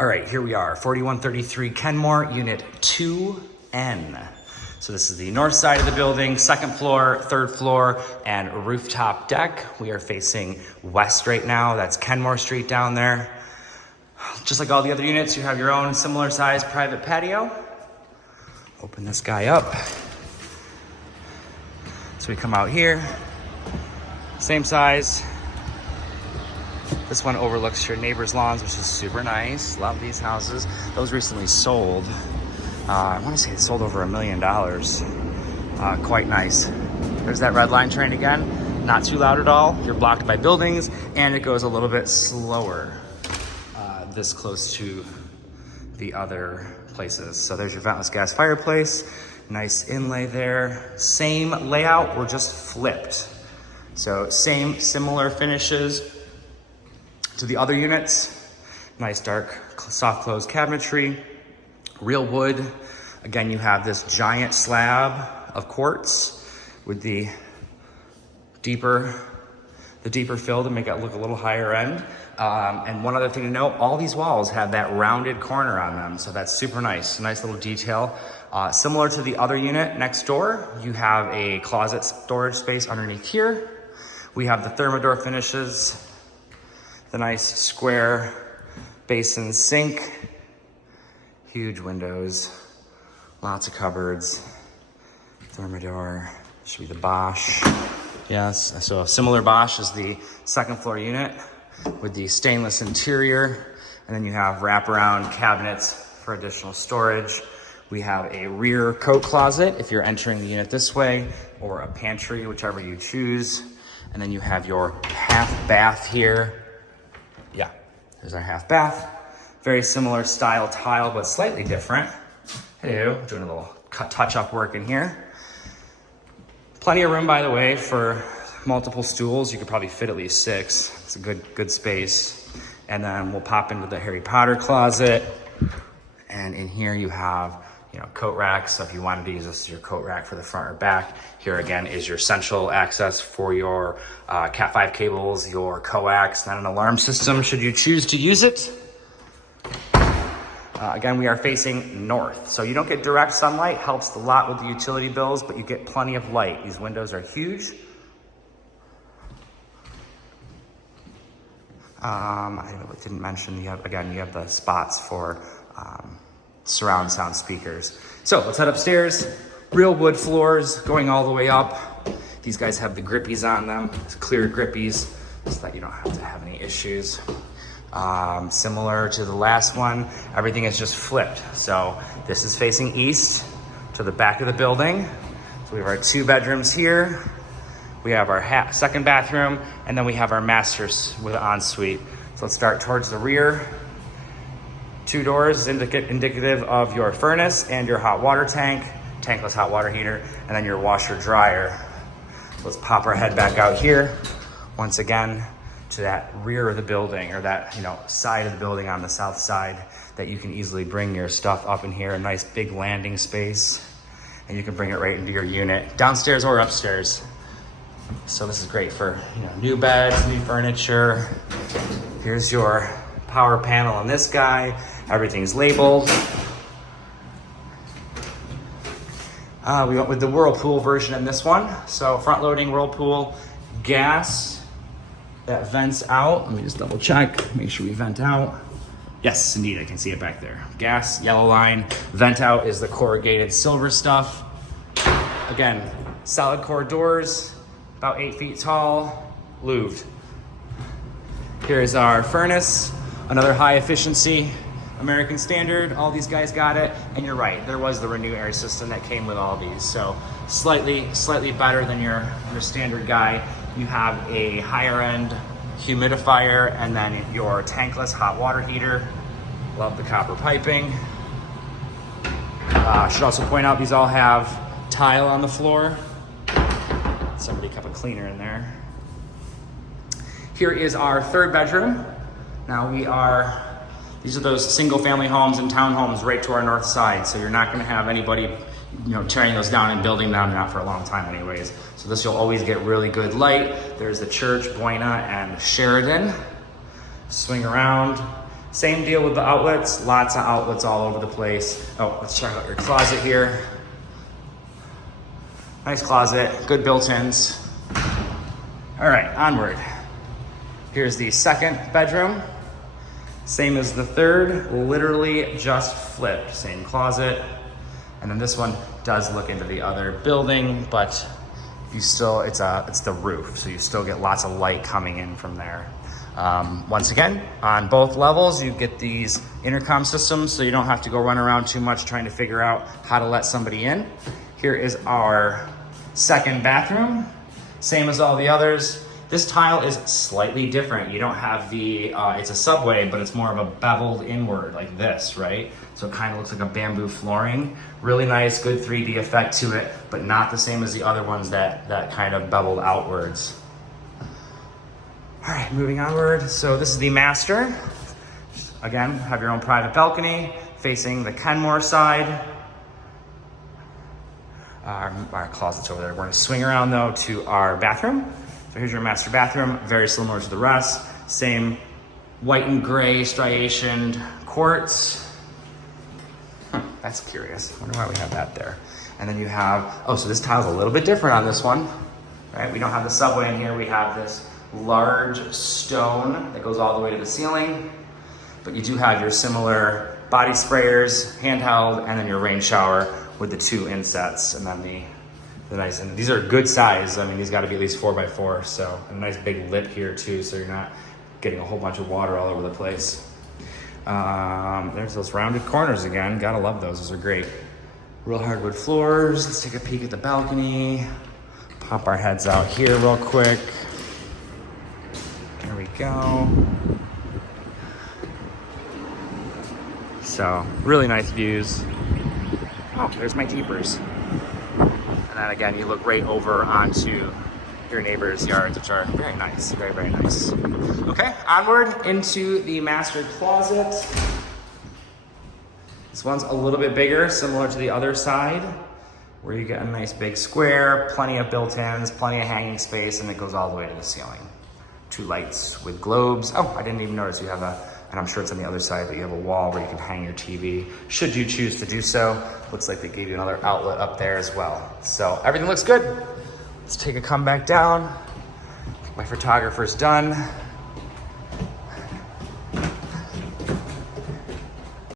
All right, here we are, 4133 Kenmore, Unit 2N. So this is the north side of the building, second floor, third floor, and rooftop deck. We are facing west right now. That's Kenmore Street down there. Just like all the other units, you have your own similar size private patio. Open this guy up. So we come out here, same size. This one overlooks your neighbor's lawns, which is super nice. Love these houses. Those recently sold. I want to say it sold over $1 million. Quite nice. There's that red line train again. Not too loud at all. You're blocked by buildings, and it goes a little bit slower this close to the other places. So there's your ventless gas fireplace. Nice inlay there. Same layout, we're just flipped. So similar finishes to the other units. Nice dark soft close cabinetry. Real wood. Again, you have this giant slab of quartz with the deeper fill to make it look a little higher end. And one other thing to note, all these walls have that rounded corner on them, so that's super nice. Nice little detail. Similar to the other unit next door, you have a closet storage space underneath here. We have the Thermador finishes, the nice square basin sink, huge windows, lots of cupboards. Thermador, should be the Bosch. Yes, so a similar Bosch as the second floor unit with the stainless interior. And then you have wraparound cabinets for additional storage. We have a rear coat closet if you're entering the unit this way, or a pantry, whichever you choose. And then you have your half bath here. Yeah, there's our half bath. Very similar style tile, but slightly different. Hello, doing a little touch-up work in here. Plenty of room, by the way, for multiple stools. You could probably fit at least 6. It's a good space. And then we'll pop into the Harry Potter closet. And in here you have, coat racks. So if you wanted to use this as your coat rack for the front or back, here again is your central access for your Cat 5 cables, your coax, and an alarm system should you choose to use it. Again, we are facing north, so you don't get direct sunlight. Helps a lot with the utility bills, but you get plenty of light. These windows are huge. I didn't mention, you have the spots for surround sound speakers. So let's head upstairs. Real wood floors going all the way up. These guys have the grippies on them. It's clear grippies so that you don't have to have any issues. Similar to the last one, everything is just flipped. So this is facing east to the back of the building. So we have our 2 bedrooms here. We have our second bathroom, and then we have our masters with an ensuite. So let's start towards the rear. 2 doors indicative of your furnace and your hot water tank, tankless hot water heater, and then your washer dryer. Let's pop our head back out here. Once again, to that rear of the building, or that side of the building on the south side, that you can easily bring your stuff up in here. A nice big landing space, and you can bring it right into your unit, downstairs or upstairs. So this is great for new beds, new furniture. Here's your power panel on this guy. Everything's labeled. We went with the Whirlpool version in this one. So front loading Whirlpool, gas that vents out. Let me just double check, make sure we vent out. Yes, indeed, I can see it back there. Gas, yellow line. Vent out is the corrugated silver stuff. Again, solid core doors, about 8 feet tall, louved. Here is our furnace, another high efficiency, American standard. All these guys got it, and you're right, there was the Renew air system that came with all these. So slightly better than your standard guy. You have a higher end humidifier, and then your tankless hot water heater. Love the copper piping. Should also point out these all have tile on the floor. Somebody kept a cleaner in there. Here is our 3rd bedroom. Now these are those single family homes and townhomes right to our north side. So you're not gonna have anybody tearing those down and building them, not for a long time anyways. So this, you'll always get really good light. There's the church, Buena and Sheridan. Swing around. Same deal with the outlets, lots of outlets all over the place. Oh, let's check out your closet here. Nice closet, good built-ins. All right, onward. Here's the second bedroom. Same as the third, literally just flipped. Same closet. And then this one does look into the other building, but you still, it's the roof, so you still get lots of light coming in from there. Once again, on both levels, you get these intercom systems, so you don't have to go run around too much trying to figure out how to let somebody in. Here is our second bathroom. Same as all the others. This tile is slightly different. You don't have the, it's a subway, but it's more of a beveled inward like this, right? So it kind of looks like a bamboo flooring. Really nice, good 3D effect to it, but not the same as the other ones that kind of beveled outwards. All right, moving onward. So this is the master. Again, have your own private balcony facing the Kenmore side. Our closet's over there. We're gonna swing around though to our bathroom. So here's your master bathroom, very similar to the rest. Same white and gray striationed quartz. That's curious. I wonder why we have that there. And then you have, oh, so this tile's a little bit different on this one, right? We don't have the subway in here. We have this large stone that goes all the way to the ceiling, but you do have your similar body sprayers, handheld, and then your rain shower with the two insets, and then the nice, and these are good size. I mean, these got to be at least 4x4, so a nice big lip here too, so you're not getting a whole bunch of water all over the place. There's those rounded corners again. Gotta love those. Those are great. Real hardwood floors. Let's take a peek at the balcony. Pop our heads out here real quick. There we go. So really nice views. Oh, there's my jeepers. And then again, you look right over onto your neighbors' yards, which are very nice, very, very nice. Okay, onward into the master closet. This one's a little bit bigger, similar to the other side, where you get a nice big square, plenty of built-ins, plenty of hanging space, and it goes all the way to the ceiling. Two lights with globes. Oh, I didn't even notice you have and I'm sure it's on the other side, but you have a wall where you can hang your TV, should you choose to do so. Looks like they gave you another outlet up there as well. So everything looks good. Let's take a come back down. My photographer's done.